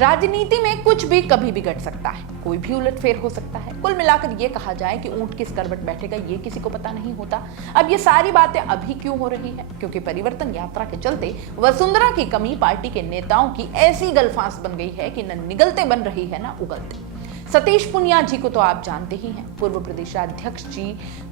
राजनीति में कुछ भी कभी भी घट सकता है, कोई भी उलटफेर हो सकता है। कुल मिलाकर ये कहा जाए कि ऊंट किस करवट बैठेगा ये किसी को पता नहीं होता। अब ये सारी बातें अभी क्यों हो रही है? क्योंकि परिवर्तन यात्रा के चलते वसुंधरा की कमी पार्टी के नेताओं की ऐसी गलफांस बन गई है कि न निगलते बन रही है न उगलते। सतीश पुनिया जी को तो आप जानते ही हैं, पूर्व प्रदेशाध्यक्ष जी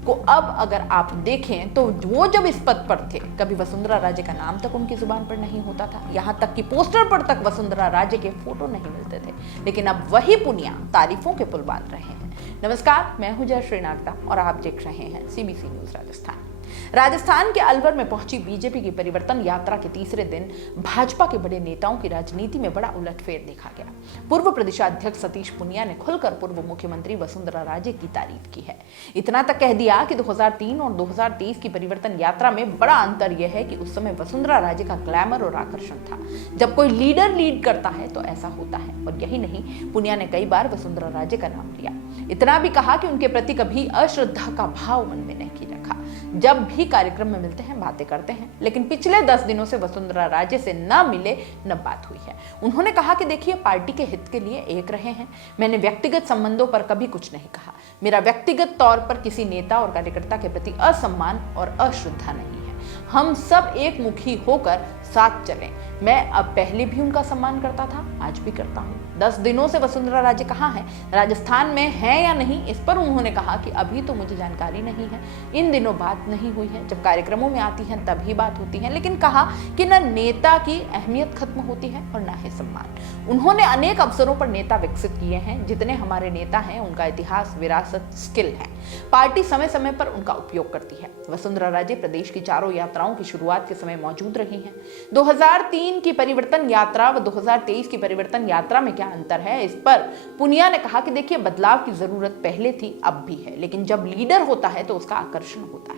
को अब अगर आप देखें तो वो जब इस पद पर थे कभी वसुंधरा राजे का नाम तक उनकी जुबान पर नहीं होता था। यहां तक कि पोस्टर पर तक वसुंधरा राजे के फोटो नहीं मिलते थे, लेकिन अब वही पुनिया तारीफों के पुल बांध रहे हैं। नमस्कार, मैं हूं जय श्रीनागदा और आप देख रहे हैं सीबीसी न्यूज राजस्थान। राजस्थान के अलवर में पहुंची बीजेपी की परिवर्तन यात्रा के तीसरे दिन भाजपा के बड़े नेताओं की राजनीति में बड़ा उलटफेर देखा गया। पूर्व प्रदेशाध्यक्ष सतीश पुनिया ने खुलकर पूर्व मुख्यमंत्री वसुंधरा राजे की तारीफ की है। इतना तक कह दिया कि 2003 और 2023 की परिवर्तन यात्रा में बड़ा अंतर यह है कि उस समय वसुंधरा राजे का ग्लैमर और आकर्षण था। जब कोई लीडर लीड करता है तो ऐसा होता है। और यही नहीं, पुनिया ने कई बार वसुंधरा राजे का नाम लिया। इतना भी कहा कि उनके प्रति कभी अश्रद्धा का भाव मन में नहीं रखा। जब भी कार्यक्रम में मिलते हैं बातें करते हैं, लेकिन पिछले 10 दिनों से वसुंधरा राजे से न मिले न बात हुई है। उन्होंने कहा कि देखिए, पार्टी के हित के लिए एक रहे हैं। मैंने व्यक्तिगत संबंधों पर कभी कुछ नहीं कहा। मेरा व्यक्तिगत तौर पर किसी नेता और कार्यकर्ता के प्रति असम्मान और अश्रद्धा नहीं है। हम सब एक मुखी होकर साथ चलें। मैं अब पहले भी उनका सम्मान करता था, आज भी करता हूं। 10 दिनों से वसुंधरा राजे कहां हैं, राजस्थान में है या नहीं, इस पर उन्होंने कहा कि अभी तो मुझे जानकारी नहीं है। इन दिनों बात नहीं हुई है। जब कार्यक्रमों में आती हैं तभी बात होती है, लेकिन कहा कि न नेता की अहमियत खत्म होती है और न ही सम्मान। उन्होंने अनेक अवसरों पर नेता विकसित किए हैं। जितने हमारे नेता हैं उनका इतिहास, विरासत, स्किल है। पार्टी समय समय पर उनका उपयोग करती है। वसुंधरा राजे प्रदेश की चारों यात्राओं की शुरुआत के समय मौजूद रही हैं। 2003 की परिवर्तन यात्रा व 2023 की परिवर्तन यात्रा में क्या अंतर है, इस पर पुनिया ने कहा कि देखिए, बदलाव की जरूरत पहले थी, अब भी है, लेकिन जब लीडर होता है तो उसका आकर्षण होता है।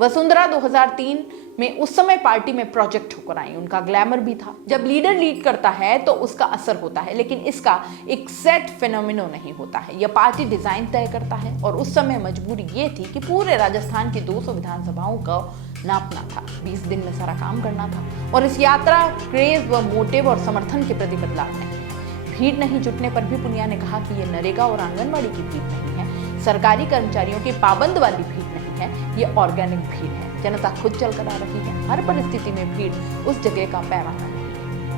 वसुंधरा 2003 में उस समय पार्टी में प्रोजेक्ट होकर आई, उनका ग्लैमर भी था। जब लीडर लीड करता है तो उसका असर होता है, लेकिन इसका एक सेट फिनोमिनो नहीं होता है। यह पार्टी डिजाइन तय करता है और उस समय मजबूरी ये थी कि पूरे राजस्थान की 200 विधानसभाओं का नापना था, 20 दिन में सारा काम करना था। और इस यात्रा क्रेज व मोटिव और समर्थन के प्रति बदलाव नहीं। भीड़ नहीं जुटने पर भी पुनिया ने कहा कि ये नरेगा और आंगनबाड़ी की भीड़ नहीं है, सरकारी कर्मचारियों की पाबंद वाली भीड़ नहीं है, ये ऑर्गेनिक भीड़ है। जनता खुद चलकर आ रही है। हर परिस्थिति में भीड़ उस जगह का पैमाना